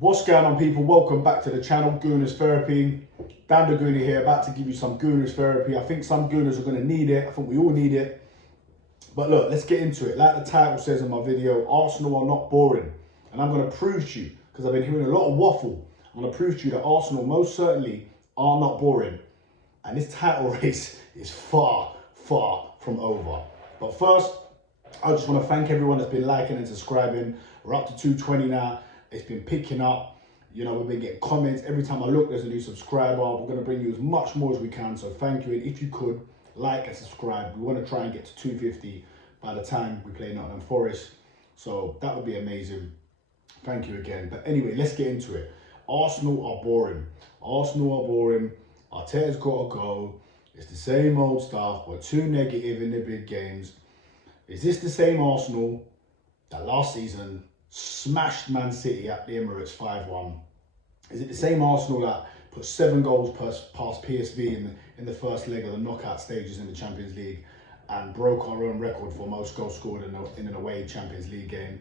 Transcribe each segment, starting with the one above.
What's going on, people? Welcome back to the channel, Gooners Therapy. Dandagooner here, about to give you some Gooners Therapy. I think some Gooners are going to need it. I think we all need it. But look, let's get into it. Like the title says in my video, Arsenal are not boring. And I'm going to prove to you, because I've been hearing a lot of waffle, I'm going to prove to you that Arsenal most certainly are not boring. And this title race is far, far from over. But first, I just want to thank everyone that's been liking and subscribing. We're up to 220 now. It's been picking up. You know, we've been getting comments. Every time I look, there's a new subscriber. We're going to bring you as much more as we can. So thank you. And if you could, like and subscribe. We want to try and get to 250 by the time we play Nottingham Forest. So that would be amazing. Thank you again. But anyway, let's get into it. Arsenal are boring. Arsenal are boring. Arteta's got to go. It's the same old stuff. We're too negative in the big games. Is this the same Arsenal that last season smashed Man City at the Emirates 5-1? Is it the same Arsenal that put 7 goals past PSV in the first leg of the knockout stages in the Champions League and broke our own record for most goals scored in an away Champions League game?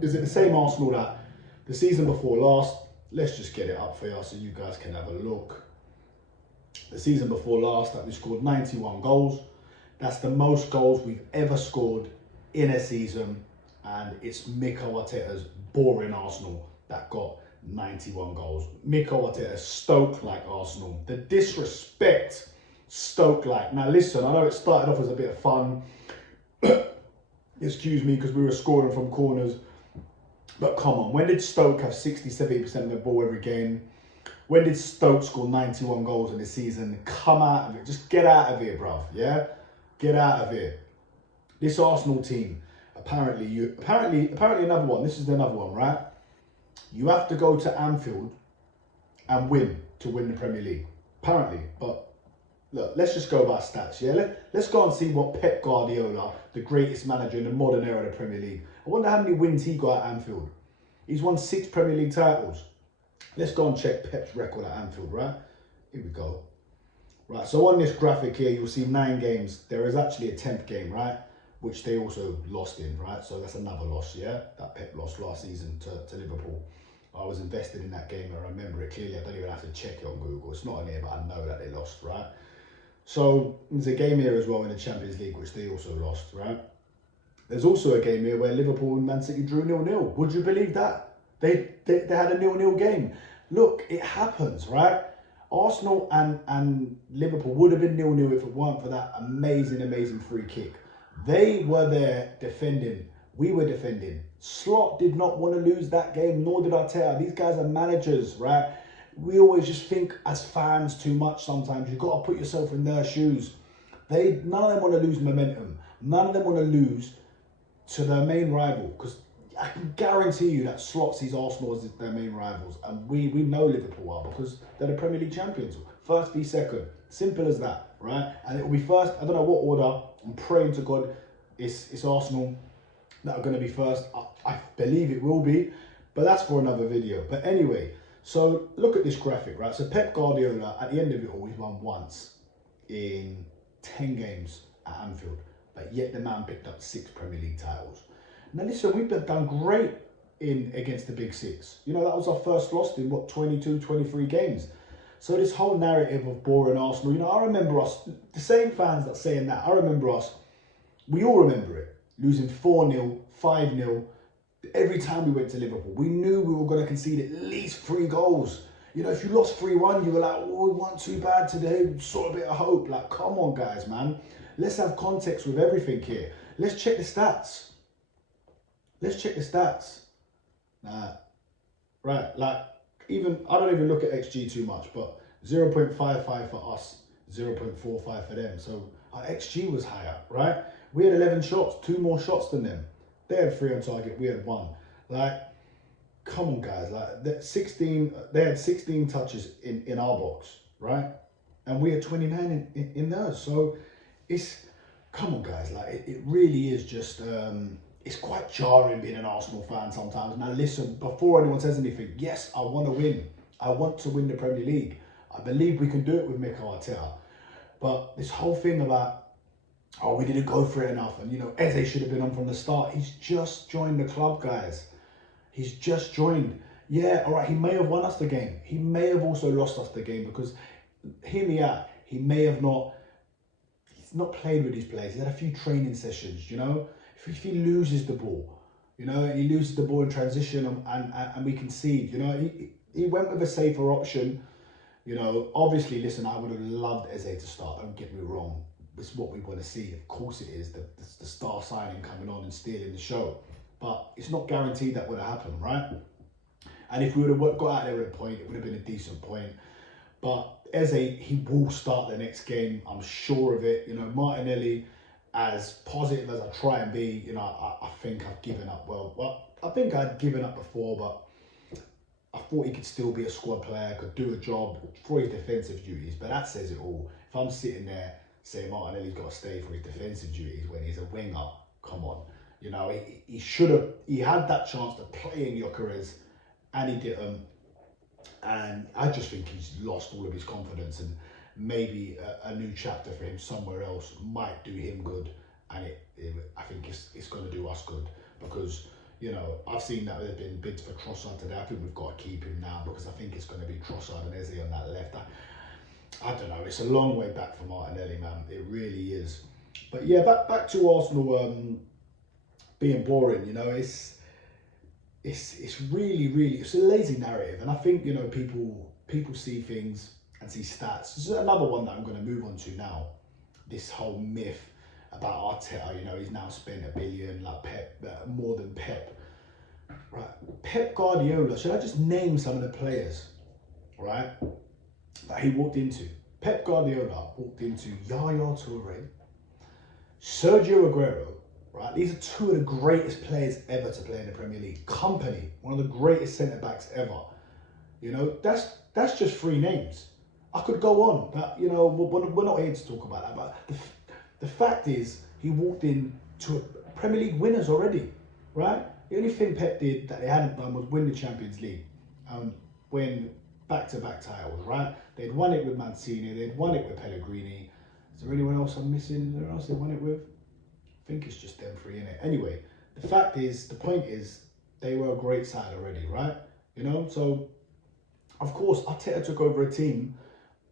Is it the same Arsenal that the season before last, let's just get it up for you so you guys can have a look. The season before last that we scored 91 goals. That's the most goals we've ever scored in a season. And it's Mikel Arteta's boring Arsenal that got 91 goals. Mikel Arteta, Stoke-like Arsenal. The disrespect, Stoke-like. Now listen, I know it started off as a bit of fun. Excuse me, because we were scoring from corners. But come on, when did Stoke have 60-70% of the ball every game? When did Stoke score 91 goals in the season? Come out of it. Just get out of here, bruv. Yeah? Get out of here. This Arsenal team, apparently another one. This is another one, right? You have to go to Anfield and win to win the Premier League. Apparently. But look, let's just go by stats, yeah? Let's go and see what Pep Guardiola, the greatest manager in the modern era of the Premier League, I wonder how many wins he got at Anfield. He's won 6 Premier League titles. Let's go and check Pep's record at Anfield, right? Here we go. Right, so on this graphic here, you'll see 9 games. There is actually a 10th game, right? Which they also lost in, right? So that's another loss, yeah? That Pep lost last season to Liverpool. I was invested in that game. I remember it clearly. I don't even have to check it on Google. It's not on here, but I know that they lost, right? So there's a game here as well in the Champions League, which they also lost, right? There's also a game here where Liverpool and Man City drew 0-0. Would you believe that? They had a 0-0 game. Look, it happens, right? Arsenal and Liverpool would have been 0-0 if it weren't for that amazing free kick. They were there defending. We were defending. Slot did not want to lose that game, nor did Arteta. These guys are managers, right? We always just think as fans too much sometimes. You've got to put yourself in their shoes. None of them want to lose momentum. None of them want to lose to their main rival, because I can guarantee you that Slot sees Arsenal as their main rivals, and we know Liverpool are, because they're the Premier League champions. First v second, simple as that, right? And it will be first. I don't know what order. I'm praying to God it's Arsenal that are going to be first. I believe it will be, but that's for another video. But anyway, so look at this graphic, right? So Pep Guardiola, at the end of it all, he's won once in 10 games at Anfield. But yet the man picked up 6 Premier League titles. Now listen, we've done great against the Big Six. You know, that was our first loss in, 22, 23 games. So this whole narrative of boring Arsenal, you know, I remember us, the same fans that saying that, I remember us, we all remember it, losing 4-0, 5-0, every time we went to Liverpool. We knew we were going to concede at least 3 goals. You know, if you lost 3-1, you were like, oh, we weren't too bad today, saw a bit of hope. Like, come on, guys, man. Let's have context with everything here. Let's check the stats. Let's check the stats. Right, like, I don't even look at XG too much, but 0.55 for us, 0.45 for them. So our XG was higher, right? We had 11 shots, 2 more shots than them. They had 3 on target, we had 1. Like, come on, guys. Like, they had 16 touches in our box, right? And we had 29 in theirs. So come on, guys. Like, it really is just, it's quite jarring being an Arsenal fan sometimes. Now, listen, before anyone says anything, yes, I want to win. I want to win the Premier League. I believe we can do it with Mikel Arteta. But this whole thing about, oh, we didn't go for it enough, and, you know, Eze should have been on from the start. He's just joined the club, guys. He's just joined. Yeah, all right, he may have won us the game. He may have also lost us the game because, hear me out, he may have not, he's not played with these players. He had a few training sessions, you know? If he loses the ball, you know, and he loses the ball in transition and we concede, you know, he went with a safer option. You know, obviously, listen, I would have loved Eze to start, don't get me wrong. It's what we want to see. Of course it is, the star signing coming on and stealing the show. But it's not guaranteed that would have happened, right? And if we would have got out there at a point, it would have been a decent point. But Eze, he will start the next game. I'm sure of it. You know, Martinelli, as positive as I try and be, you know, I think I've given up. Well, I think I'd given up before, but I thought he could still be a squad player, could do a job for his defensive duties. But that says it all. If I'm sitting there saying Martinelli's got to stay for his defensive duties when he's a winger, come on. You know, he had that chance to play in Gyökeres, and he didn't. And I just think he's lost all of his confidence, and maybe a new chapter for him somewhere else might do him good. And I think it's going to do us good because, you know, I've seen that there's been bids for Trossard today. I think we've got to keep him now because I think it's going to be Trossard and Eze on that left. I don't know. It's a long way back for Martinelli, man. It really is. But yeah, back to Arsenal being boring. You know, it's really it's a lazy narrative, and I think, you know, people see things and see stats. This is another one that I'm going to move on to now. This whole myth about Arteta, you know, he's now spent $1 billion, like Pep, more than Pep. Right, Pep Guardiola. Should I just name some of the players, right, that he walked into? Pep Guardiola walked into Yaya Toure, Sergio Aguero. Right, these are two of the greatest players ever to play in the Premier League. Company, one of the greatest centre backs ever. You know, that's just 3 names. I could go on, but, you know, we're not here to talk about that. But the fact is, he walked in to a Premier League winners already, right? The only thing Pep did that they hadn't done was win the Champions League, win back-to-back titles, right? They'd won it with Mancini, they'd won it with Pellegrini. Is there anyone else I'm missing? Is there anyone else they won it with? I think it's just them 3 in it. Anyway, the point is, they were a great side already, right? You know, so of course Arteta took over a team.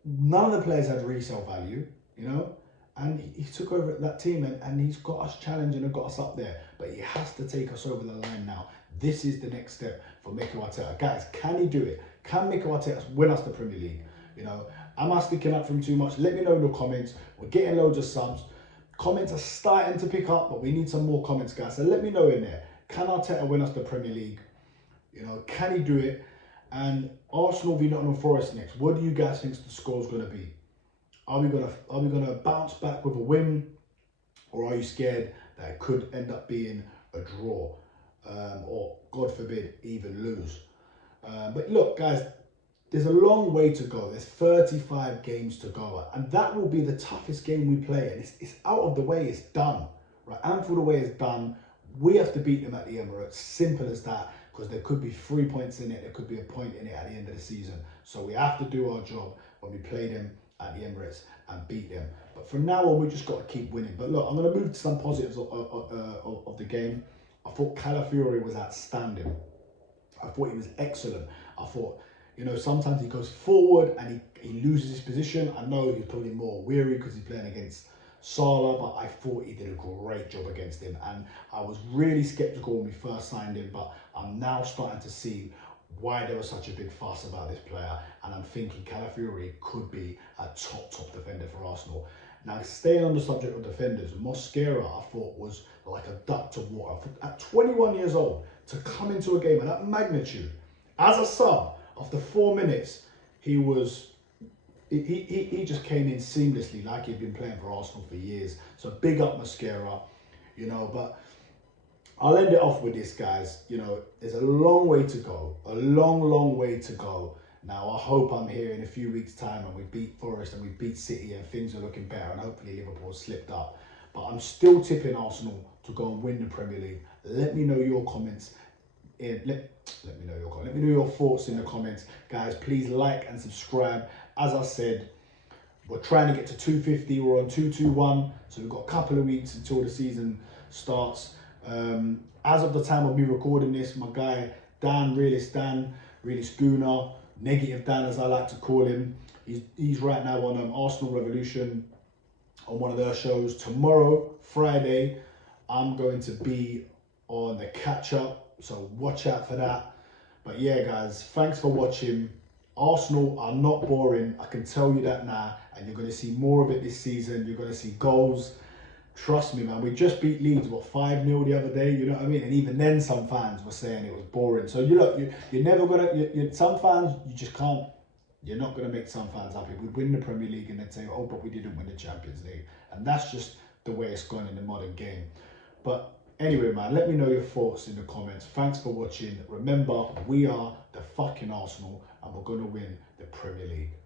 None of the players had resale value, you know, and he took over that team and he's got us challenging and got us up there. But he has to take us over the line now. This is the next step for Mikel Arteta. Guys, can he do it? Can Mikel Arteta win us the Premier League? You know, am I sticking up for him too much? Let me know in the comments. We're getting loads of subs. Comments are starting to pick up, but we need some more comments, guys. So let me know in there. Can Arteta win us the Premier League? You know, can he do it? And Arsenal v Nottingham Forest next. What do you guys think the score's going to be? Are we gonna bounce back with a win, or are you scared that it could end up being a draw, or God forbid even lose? But look, guys. There's a long way to go. There's 35 games to go. And that will be the toughest game we play. And it's out of the way. It's done. Right? Anfield away is done. We have to beat them at the Emirates. Simple as that. Because there could be 3 points in it. There could be a point in it at the end of the season. So we have to do our job when we play them at the Emirates and beat them. But from now on, we just got to keep winning. But look, I'm going to move to some positives of the game. I thought Calafiori was outstanding. I thought he was excellent. I thought, you know, sometimes he goes forward and he loses his position. I know he's probably more weary because he's playing against Salah, but I thought he did a great job against him. And I was really sceptical when we first signed him, but I'm now starting to see why there was such a big fuss about this player. And I'm thinking Calafiori could be a top defender for Arsenal. Now, staying on the subject of defenders, Mosquera, I thought, was like a duck to water. At 21 years old, to come into a game of that magnitude, as a sub, after 4 minutes, he just came in seamlessly, like he'd been playing for Arsenal for years. So big up Mosquera, you know. But I'll end it off with this, guys. You know, there's a long way to go, a long way to go. Now, I hope I'm here in a few weeks' time and we beat Forest and we beat City and things are looking better and hopefully Liverpool slipped up. But I'm still tipping Arsenal to go and win the Premier League. Let me know your comments. Let me know your comments. Let me know your thoughts in the comments. Guys, please like and subscribe. As I said, we're trying to get to 250. We're on 221. So we've got a couple of weeks until the season starts. As of the time of me recording this, my guy, Dan, Realist Dan, Really Schooner, Negative Dan as I like to call him. He's right now on Arsenal Revolution on one of their shows. Tomorrow, Friday, I'm going to be on the catch up, so watch out for that. But yeah, guys, thanks for watching. Arsenal are not boring, I can tell you that now, and you're going to see more of it this season. You're going to see goals. Trust me, man. We just beat Leeds, 5-0 the other day, you know what I mean? And even then, some fans were saying it was boring. So, you're never going to, some fans, you just can't, you're not going to make some fans happy. We win the Premier League and they'd say, oh, but we didn't win the Champions League. And that's just the way it's gone in the modern game. But anyway, man, let me know your thoughts in the comments. Thanks for watching. Remember, we are the fucking Arsenal and we're going to win the Premier League.